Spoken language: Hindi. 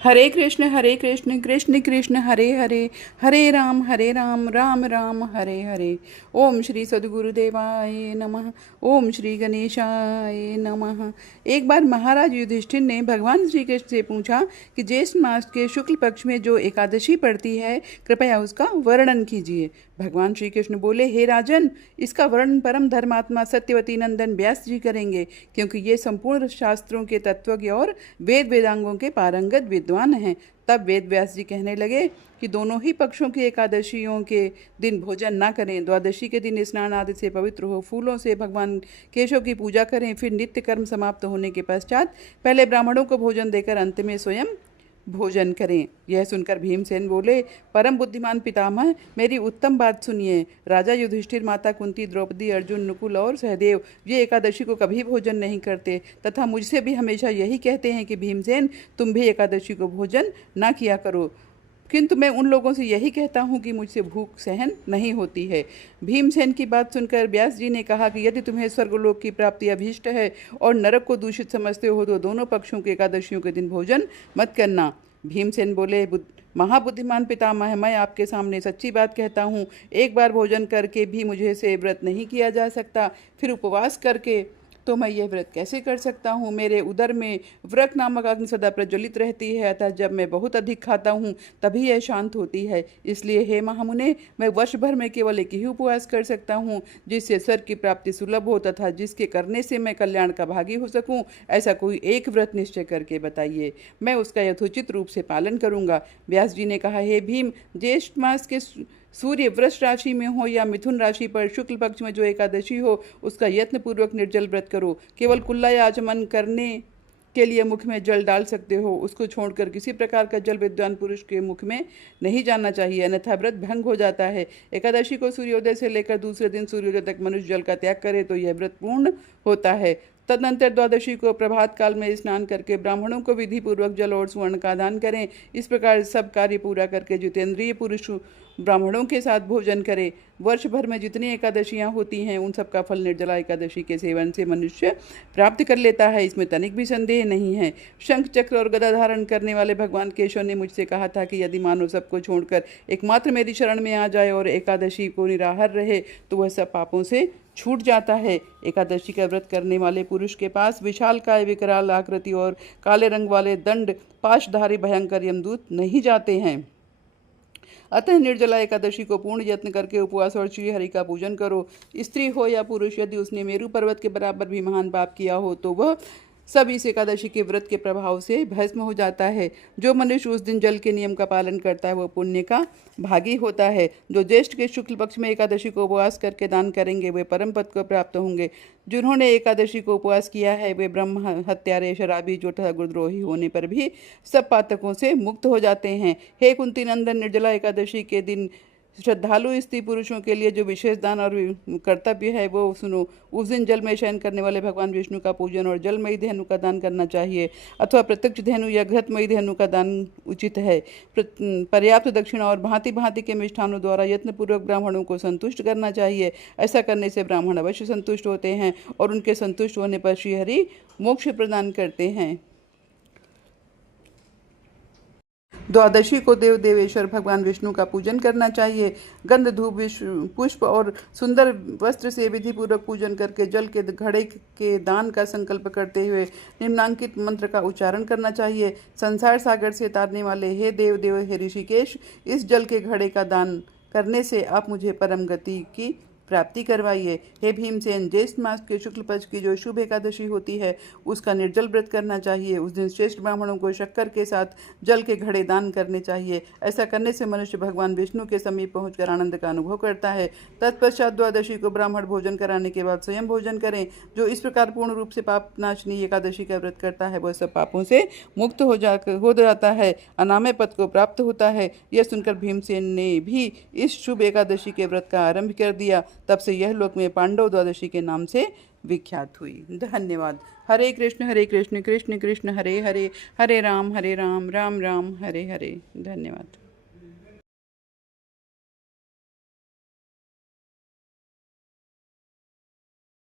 हरे कृष्ण कृष्ण कृष्ण हरे हरे, हरे राम राम राम हरे हरे। ओम श्री सद्गुरुदेवाय नमः। ओम श्री गणेशाय नमः। एक बार महाराज युधिष्ठिर ने भगवान श्री कृष्ण से पूछा कि ज्येष्ठ मास के शुक्ल पक्ष में जो एकादशी पड़ती है, कृपया उसका वर्णन कीजिए। भगवान श्री कृष्ण बोले, हे राजन, इसका वर्णन परम धर्मात्मा सत्यवती नंदन व्यास जी करेंगे, क्योंकि ये संपूर्ण शास्त्रों के तत्वज्ञ और वेद वेदांगों के पारंगत विद्वान हैं। तब वेद व्यास जी कहने लगे कि दोनों ही पक्षों की एकादशियों के दिन भोजन ना करें। द्वादशी के दिन स्नान आदि से पवित्र हो फूलों से भगवान केशव की पूजा करें। फिर नित्य कर्म समाप्त होने के पश्चात पहले ब्राह्मणों को भोजन देकर अंत में स्वयं भोजन करें। यह सुनकर भीमसेन बोले, परम बुद्धिमान पितामह, मेरी उत्तम बात सुनिए। राजा युधिष्ठिर, माता कुंती, द्रौपदी, अर्जुन, नकुल और सहदेव ये एकादशी को कभी भोजन नहीं करते तथा मुझसे भी हमेशा यही कहते हैं कि भीमसेन, तुम भी एकादशी को भोजन ना किया करो। किंतु मैं उन लोगों से यही कहता हूँ कि मुझसे भूख सहन नहीं होती है। भीमसेन की बात सुनकर व्यास जी ने कहा कि यदि तुम्हें स्वर्गलोक की प्राप्ति अभीष्ट है और नरक को दूषित समझते हो तो दोनों पक्षों के एकादशियों के दिन भोजन मत करना। भीमसेन बोले, महाबुद्धिमान पितामह, मैं आपके सामने सच्ची बात कहता हूँ, एक बार भोजन करके भी मुझे से व्रत नहीं किया जा सकता, फिर उपवास करके तो मैं यह व्रत कैसे कर सकता हूँ। मेरे उदर में व्रत नामक अग्नि सदा प्रज्वलित रहती है, अतः जब मैं बहुत अधिक खाता हूँ तभी यह शांत होती है। इसलिए हे महामुने, मैं वर्ष भर में केवल एक ही उपवास कर सकता हूँ, जिससे स्वर्ग की प्राप्ति सुलभ हो तथा जिसके करने से मैं कल्याण का भागी हो सकूँ। ऐसा कोई एक व्रत निश्चय करके बताइए, मैं उसका यथोचित रूप से पालन करूँगा। व्यास जी ने कहा, हे भीम, ज्येष्ठ मास के सूर्य वृष राशि में हो या मिथुन राशि पर शुक्ल पक्ष में जो एकादशी हो, उसका यत्न पूर्वक निर्जल व्रत करो। केवल कुल्ला या आचमन करने के लिए मुख में जल डाल सकते हो, उसको छोड़कर किसी प्रकार का जल विद्वान पुरुष के मुख में नहीं जाना चाहिए, अन्यथा व्रत भंग हो जाता है। एकादशी को सूर्योदय से लेकर दूसरे दिन सूर्योदय तक मनुष्य जल का त्याग करे तो यह व्रत पूर्ण होता है। तदनंतर द्वादशी को प्रभात काल में स्नान करके ब्राह्मणों को विधि पूर्वक जल और स्वर्ण का दान करें। इस प्रकार सब कार्य पूरा करके जितेंद्रिय पुरुष ब्राह्मणों के साथ भोजन करें। वर्ष भर में जितनी एकादशियां होती हैं उन सब का फल निर्जला एकादशी के सेवन से मनुष्य प्राप्त कर लेता है, इसमें तनिक भी संदेह नहीं है। शंख चक्र और गदा धारण करने वाले भगवान केशव ने मुझसे कहा था कि यदि मानव सबको छोड़कर एकमात्र मेरी शरण में आ जाए और एकादशी को निराहार रहे तो वह सब पापों से छूट जाता है। एकादशी का व्रत करने वाले पुरुष के पास विशाल काय, विकराल आकृति और काले रंग वाले दंड पाशधारी भयंकर यमदूत नहीं जाते हैं। अतः निर्जला एकादशी को पूर्ण यत्न करके उपवास और श्री हरि का पूजन करो। स्त्री हो या पुरुष, यदि उसने मेरु पर्वत के बराबर भी महान पाप किया हो तो वह सब इस एकादशी के व्रत के प्रभाव से भस्म हो जाता है। जो मनुष्य उस दिन जल के नियम का पालन करता है वह पुण्य का भागी होता है। जो ज्येष्ठ के शुक्ल पक्ष में एकादशी को उपवास करके दान करेंगे वे परम पद को प्राप्त होंगे। जिन्होंने एकादशी को उपवास किया है वे ब्रह्म हत्यारे, शराबी, जोठा, गुरुद्रोही होने पर भी सब पातकों से मुक्त हो जाते हैं। हे कुंती नंदन, निर्जला एकादशी के दिन श्रद्धालु स्त्री पुरुषों के लिए जो विशेष दान और कर्तव्य है वो सुनो। उस दिन जल में शयन करने वाले भगवान विष्णु का पूजन और जलमयी धेनु का दान करना चाहिए, अथवा प्रत्यक्ष धेनु या घृतमयी धेनु का दान उचित है। पर्याप्त दक्षिणा और भांति भांति के मिष्ठानों द्वारा यत्नपूर्वक ब्राह्मणों को संतुष्ट करना चाहिए। ऐसा करने से ब्राह्मण अवश्य संतुष्ट होते हैं और उनके संतुष्ट होने पर श्रीहरि मोक्ष प्रदान करते हैं। द्वादशी को देव देवेश्वर भगवान विष्णु का पूजन करना चाहिए। गंध, धूप, पुष्प और सुंदर वस्त्र से विधि पूर्वक पूजन करके जल के घड़े के दान का संकल्प करते हुए निम्नांकित मंत्र का उच्चारण करना चाहिए। संसार सागर से तारने वाले हे देव देव, हे ऋषिकेश, इस जल के घड़े का दान करने से आप मुझे परम गति की प्राप्ति करवाइए। हे भीमसेन, ज्येष्ठ मास के शुक्ल पक्ष की जो शुभ एकादशी होती है उसका निर्जल व्रत करना चाहिए। उस दिन श्रेष्ठ ब्राह्मणों को शक्कर के साथ जल के घड़े दान करने चाहिए। ऐसा करने से मनुष्य भगवान विष्णु के समीप पहुंचकर आनंद का अनुभव करता है। तत्पश्चात द्वादशी को ब्राह्मण भोजन कराने के बाद स्वयं भोजन करें। जो इस प्रकार पूर्ण रूप से पाप नाशनी एकादशी का व्रत करता है वह सब पापों से मुक्त हो जाता है, अनामय पद को प्राप्त होता है। यह सुनकर भीमसेन ने भी इस शुभ एकादशी के व्रत का आरंभ कर दिया। तब से यह लोक में पांडव द्वादशी के नाम से विख्यात हुई। धन्यवाद। हरे कृष्ण कृष्ण कृष्ण हरे हरे, हरे राम राम राम हरे हरे। धन्यवाद।